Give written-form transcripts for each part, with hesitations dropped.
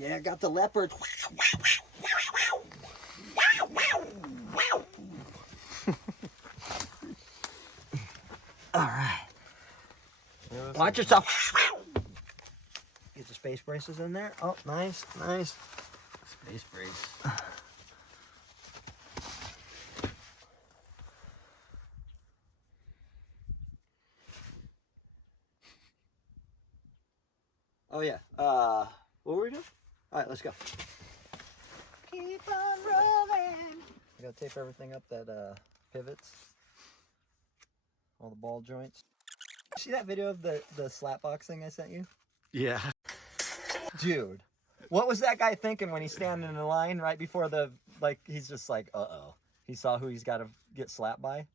Yeah, got the leopard. All right. Watch yourself. Get the space braces in there. Oh, nice, nice. Space brace. Oh yeah. What were we doing? All right, let's go. Keep on rolling. I gotta tape everything up that pivots, all the ball joints. See that video of the slap box thing I sent you? Yeah. Dude, what was that guy thinking when he's standing in the line right before the, like, he's just like, uh-oh. He saw who he's got to get slapped by.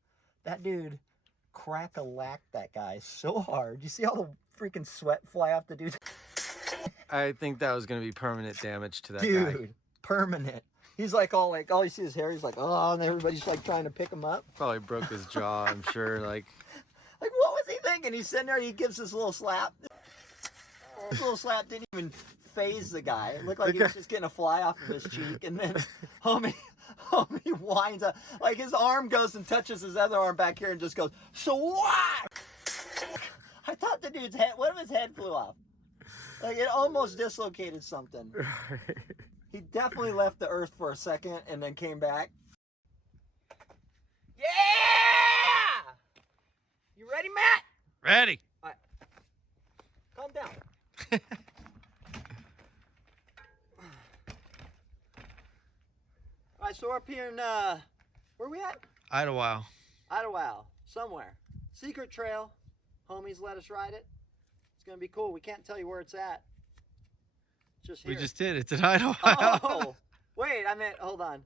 That dude crack-a-lacked that guy so hard. You see all the freaking sweat fly off the dude? I think that was going to be permanent damage to that guy. Dude, permanent. He's like, all you see his hair, he's like, oh, and everybody's like trying to pick him up. Probably broke his jaw, I'm sure. Like what was he thinking? He's sitting there, he gives this little slap. This little slap didn't even phase the guy. It looked like he was just getting a fly off of his cheek. And then homie winds up. Like his arm goes and touches his other arm back here and just goes, swat! I thought the dude's head, what if his head flew off? Like it almost dislocated something. He definitely left the earth for a second and then came back. Yeah! You ready, Matt? ready. All right. Calm down. All right, so we're up here in, where are we at? Idyllwild. Idyllwild, somewhere. Secret trail. Homies let us ride it. It's going to be cool. We can't tell you where it's at. It's just here. We just did. It's at Idyllwild. Oh, wait, I meant, hold on.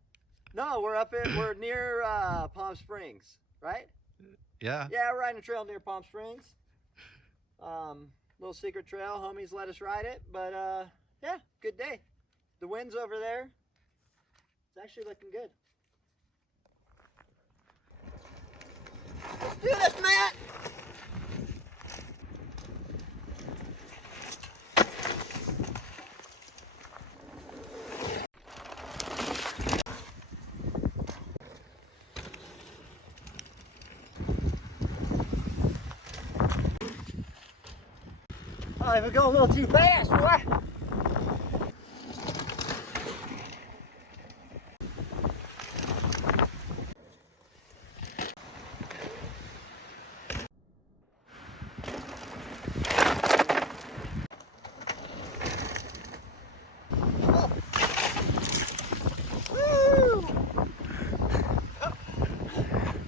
No, we're near Palm Springs, right? Yeah. Yeah, we're riding a trail near Palm Springs. Little secret trail. Homies let us ride it, but yeah, good day. The wind's over there. It's actually looking good. Let's do this, Matt! Oh, we're going a little too fast, boy.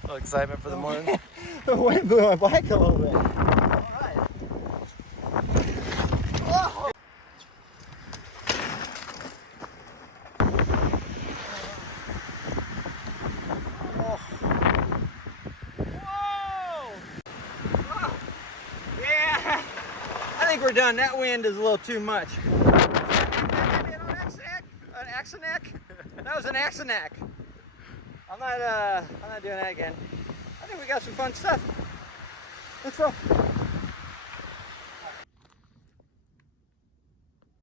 Little excitement for the morning. The wind blew my bike a little bit. All right. Oh. Oh. Whoa. Oh. Yeah. I think we're done. That wind is a little too much. An axanac? That was an axanac. I'm not doing that again. I think we got some fun stuff. Let's roll.